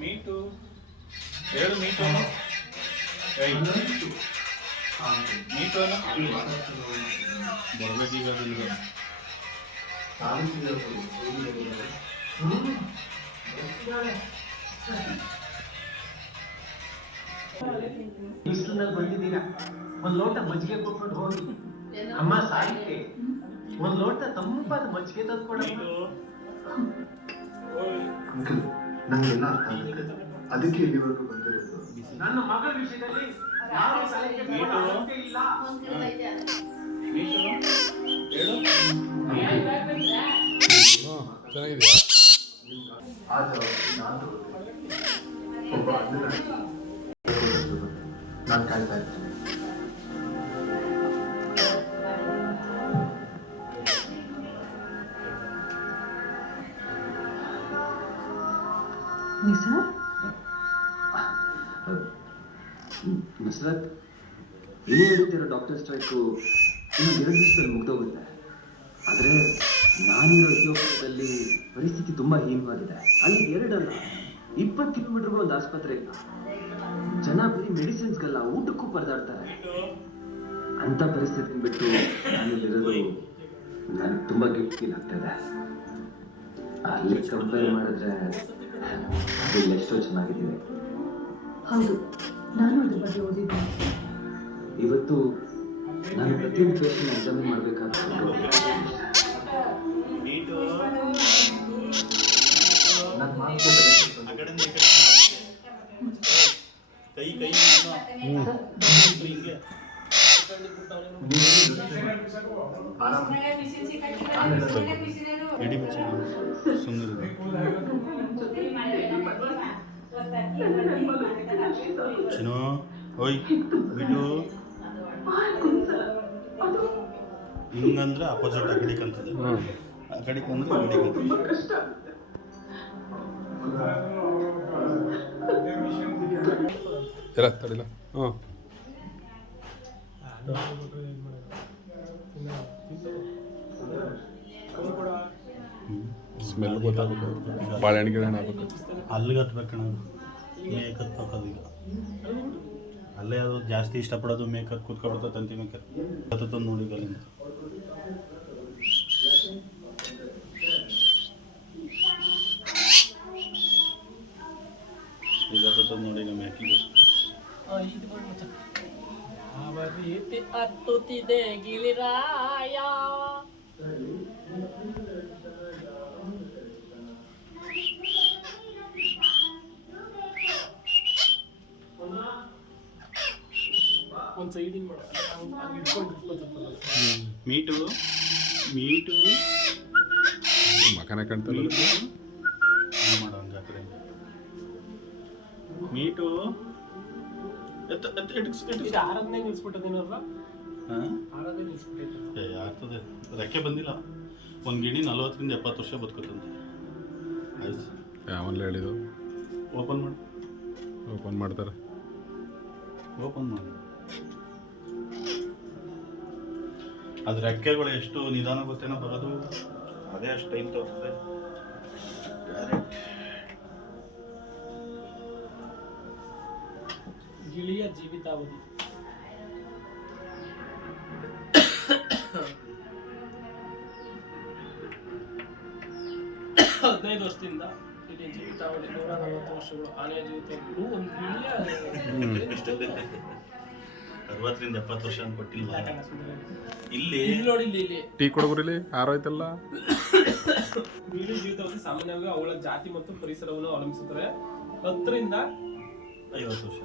Meet ಹೇಳು meet ಏಯ್ meet ಬರ್ಬೇಕೀಗ ಅದಿಲ್ವ ಬಿಸಿಲಿನಲ್ಲಿ ಬಂದಿದ್ದೀರಾ? ಒಂದು ಲೋಟ ಮಜ್ಜಿಗೆ ಕೊಟ್ಬಿಟ್ಟು ಹೋಗಿ. ಅಮ್ಮ ಸಾಯಿತೆ ಒಂದು ಲೋಟ ತಂಪಾದ ಮಜ್ಜಿಗೆ ತಂದು ಕೊಡಮ್ಮ ಮೀಟು ಅಂಕಲ್ ನಂಗೆಲ್ಲ ಅರ್ಥ ಆಗುತ್ತೆ. ಅದಕ್ಕೆ ಇಲ್ಲಿವರೆಗೂ ಬಂದಿರೋದು. ನನ್ನ ಮಗಳ ವಿಷಯದಲ್ಲಿ ಯಾವ ಸಲಹೆ ಇಲ್ಲ. ಆ ಜವಾಬ್ದಾರಿ ನಾನು ತಗೊಳ್ತೀನಿ ಒಬ್ಬ ಅಣ್ಣನಾಗಿ ನಾನು ಕಾಯ್ತಾ ಇರ್ತೇನೆ. ನುಸ್ರತ್ ಏನೇ ಹೇಳ್ತಿರೋ ಡಾಕ್ಟರ್ ಸ್ಟ್ರೈಕು ಇನ್ನು ಎರಡು ದಿವಸದಲ್ಲಿ ಮುಗ್ದೋಗುತ್ತೆ. ಆದರೆ ನಾನಿರೋ ಇಥಿಯೋಪಿಯಾದಲ್ಲಿ ಪರಿಸ್ಥಿತಿ ತುಂಬ ಹೀನವಾಗಿದೆ. ಅಲ್ಲಿ ಎರಡಲ್ಲ, ಇಪ್ಪತ್ತು ಕಿಲೋಮೀಟರ್ಗೂ ಒಂದು ಆಸ್ಪತ್ರೆ ಇಲ್ಲ. ಜನ ಬರೀ ಮೆಡಿಸಿನ್ಸ್ಗೆಲ್ಲ ಊಟಕ್ಕೂ ಪರದಾಡ್ತಾರೆ. ಅಂಥ ಪರಿಸ್ಥಿತಿ ಬಿಟ್ಟು ನಾನಿಲ್ಲಿರೋದು ನನಗೆ ತುಂಬ ಗಿಫ್ಟ್ ಫೀಲ್ ಆಗ್ತಾ ಇದೆ. ಅಲ್ಲಿ ಕಂಪೇರ್ ಮಾಡಿದ್ರೆ ಇಲ್ಲಿ ಎಷ್ಟೋ ಚೆನ್ನಾಗಿದ್ದೀವಿ ಹೌದು ನಾನು ಅದ್ರ ಬಗ್ಗೆ ಓದಿದ್ದೆ ಇವತ್ತು ನಾನು ಪ್ರತಿಯೊಂದು ಪೇಷಂಟ್ ಎಕ್ಸಾಮಿನ್ ಮಾಡಬೇಕಾದ ಮೀಟು ನನ್ನ ಮಾತು ಕೈ ಕೈ. ಹಿಂಗೆ ಎಡಿ ಬಿಚ್ಚಿ ಸುಮ್ಮನೆ ಚಿನ್ನು ಓಯ್ ಬಿಡು. ಹಿಂಗಂದ್ರೆ ಅಪೋಸಿಟ್ ಆ ಕಡೆಗೆ ಅಂತದೆ ಆ ಕಡೆಗೆ ಬಂದ್ರೆ ಈ ಕಡೆಗೆ ಅಂತದೆ ಇರ ತಡಿಲ್ಲ ಹ್ಞೂ ಸ್ಮೆಲ್ ಗೊತ್ತಾಗಬೇಕು ಬಾಳೆಹಣ್ಣು ಗಿಳೆಹಣ್ಣು ಆಗ್ಬೇಕು ಅಲ್ಲಿಗೆ ಹತ್ಬೇಕಣ್ಣ ಮೇಕ್ ಹತ್ಬೇಕದು ಈಗ ಅಲ್ಲೇ ಅದು ಜಾಸ್ತಿ ಇಷ್ಟಪಡೋದು ಮೇಕ್ ಹತ್ ಕೂತ್ಕೊಬಿಡ್ತದೆ ತಂತಿ ಮೇಕ್ ಹತ್ತದ ನೋಡಿ ಈಗ ಅಲ್ಲಿಂದ ಈಗ ಹತ್ತದ ನೋಡಿ ಈಗ ಮೇಕಿಗೆ ಅವರೀತಿ ಹತ್ತುತ್ತಿದೆ ಗಿಳಿರಾಯ ಒಂದ್ ಸೈಡಿಂಗ್ ಮಾಡ ಇಟ್ಕೊಂಡು ಮೀಟು ಮೀಟು ಮಕನೇ ಕಾಣ್ತಲ್ಲ ಮೀಟು ಆರಾಧನೆ ನಿಲ್ಸ್ಬಿಟ್ಟದೇನಲ್ವಾ ಹಾಂ? ಆರಾಧನೆ ನಿಲ್ಸ್ಬಿಟ್ಟೈತೆ ಏ ಆಗ್ತದೆ. ರೆಕ್ಕೆ ಬಂದಿಲ್ಲ. ಒಂದು ಗಿಣಿ ನಲ್ವತ್ತರಿಂದ ಎಪ್ಪತ್ತು ವರ್ಷ ಬದುಕುತ್ತಂತೆ. ಆಯ್ತು. ಯಾವಲ್ಲ ಹೇಳಿದ್ದು? ಓಪನ್ ಮಾಡಿ. ಓಪನ್ ಮಾಡ್ತಾರೆ. ಓಪನ್ ಮಾಡಿ. ಅದು ರೆಕ್ಕೆಗಳು ಎಷ್ಟು ನಿಧಾನ ಗೊತ್ತೇನೋ ಬರೋದು. ಅದೇ ಅಷ್ಟು ಟೈಮ್ ತಗೋತದೆ ಜೀವಿತಾವಧಿ. ಹದಿನೈದು ವರ್ಷದಿಂದ ಇಲ್ಲಿ ಜೀವಿತಾವಧಿ ನೂರ ನಲವತ್ತು ವರ್ಷಗಳು ಆನೆಯ ಒಂದು ಗಿಳಿಯ ಅರವತ್ತರಿಂದ ಎಪ್ಪತ್ತು ವರ್ಷ ಸುಮ್ನೆ? ಇಲ್ಲಿ ಇಲ್ಲಿ ನೋಡಿ ಇಲ್ಲಿ ಇಲ್ಲಿ. ಟೀ ಕೊಡಗುರಿಲಿ ಆರೋಯ್ತಲ್ಲ ಗಿಳಿ ಜೀವಿತಾವಧಿ ಸಾಮಾನ್ಯವಾಗಿ ಅವುಗಳ ಜಾತಿ ಮತ್ತು ಪರಿಸರವನ್ನು ಅವಲಂಬಿಸುತ್ತಾರೆ ಹತ್ತರಿಂದ ಐವತ್ತು ವರ್ಷ.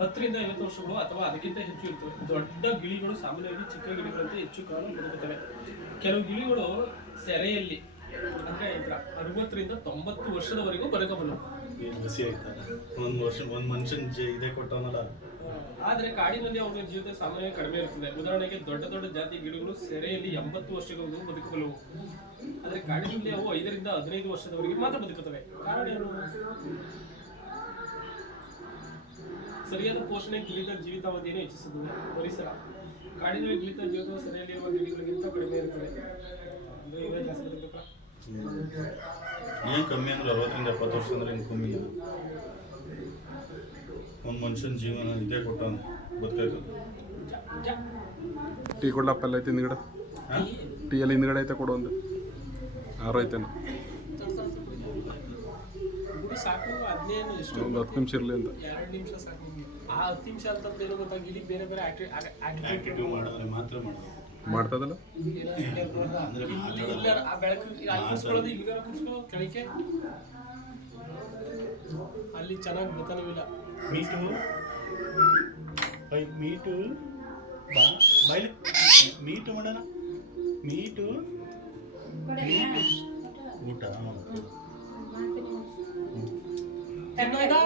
ಹತ್ತರಿಂದ ಐವತ್ತು ವರ್ಷಗಳು ಅಥವಾ ಅದಕ್ಕಿಂತ ಹೆಚ್ಚು ಇರ್ತವೆ ದೊಡ್ಡ ಗಿಳಿಗಳು ಸಾಮಾನ್ಯವಾಗಿ ಚಿಕ್ಕ ಗಿಳಿಗಳಂತೆ ಹೆಚ್ಚು ಕಾಲ ಬದುಕುತ್ತವೆ ಕೆಲವು ಗಿಳಿಗಳು ಸೆರೆಯಲ್ಲಿ ಅಂದ್ರೆ ಅರವತ್ತರಿಂದ ತೊಂಬತ್ತು ವರ್ಷದವರೆಗೂ ಬದುಕಬಲ್ಲ ಏನು ಆಯ್ತಾ? ಒಂದು ವರ್ಷ ಒಂದು ಮನುಷ್ಯನ ಇದೇ ಕೊಟ್ಟವನಲ್ಲ? ಆದ್ರೆ ಕಾಡಿನಲ್ಲಿ ಅವರ ಜೀವಿತ ಸಾಮಾನ್ಯ ಕಡಿಮೆ ಇರುತ್ತದೆ. ಉದಾಹರಣೆಗೆ ದೊಡ್ಡ ದೊಡ್ಡ ಜಾತಿ ಗಿಡಗಳು ಸೆರೆಯಲ್ಲಿ ಎಂಬತ್ತು ವರ್ಷಗಳು ಬದುಕಬಲ್ಲವು ಆದ್ರೆ ಕಾಡಿನಲ್ಲಿ ಅವು ಐದರಿಂದ ಹದಿನೈದು ವರ್ಷದವರೆಗೆ ಮಾತ್ರ ಬದುಕುತ್ತವೆ. ಕಾರಣ ಏನು? ಸರಿಯಾದ ಪೋಷಣೆ ಗಿಳಿದ ಜೀವಿತಾವಧಿಯನ್ನು ಹೆಚ್ಚಿಸುತ್ತದೆ. ಪರಿಸರ. ಕಾಡಿನಲ್ಲಿ ಗಿಳಿತ ಜೀವಿತ ಸೆರೆಯಲ್ಲಿರುವ ಗಿಳಿಗಳಿಗಿಂತ ಕಡಿಮೆ ಇರುತ್ತದೆ. ಏನು ಕಮ್ಮಿ ಅಂದ್ರೆ ಅರವತ್ತರಿಂದ ಎಪ್ಪತ್ತು ವರ್ಷ ಅಂದ್ರೆ ಏನು ಕಮ್ಮಿ ಇಲ್ಲ. ಒಂದು ಮನುಷ್ಯನ ಜೀವನ ಇದೇ ಕೊಟ್ಟ ಬದುಕಬೇಕು ಟೀ ಕೊಡ್ಲಪ್ಪ ಎಲ್ಲ ಐತೆ ಹಿಂದ್ಗಡೆ ಟೀ ಎಲ್ಲ ಹಿಂದ್ಗಡೆ ಐತೆ ಕೊಡು ಒಂದು. ಆರು ಸಾಕು ಅದೇನು ಎಷ್ಟು ಒಂದು ಹತ್ತು ನಿಮಿಷ ಇರಲಿಲ್ಲ ಅಂತ. ಎರಡು ನಿಮಿಷ ಸಾಕು. ಆ ಹತ್ತು ನಿಮಿಷ ಅಂತ ಏನು ಗೊತ್ತಾ ಇಲ್ಲಿ ಬೇರೆ ಬೇರೆ ಆಕ್ಟಿವ್ ಮಾಡಿದ್ರೆ ಮಾತ್ರ ಮಾಡೋದು ಮಾಡ್ತದಲ್ಲ? ಆ ಬೆಳಕು ಅಲ್ಲಿ ಇಲ್ಲಿಗಾರ ಕೆಳಕ್ಕೆ. ಅಲ್ಲಿ ಚೆನ್ನಾಗಿ ಗೊತ್ತಾಗಲಿಲ್ಲ ಮೀಟು ಬೈ ಮೀಟು ಬಾ ಬಾಯ್ಲಿ ಮೀಟು ಮಾಡೋಣ. ಮೀಟು ಊಟ. ਤੈਨੂੰ ਇਹਦਾ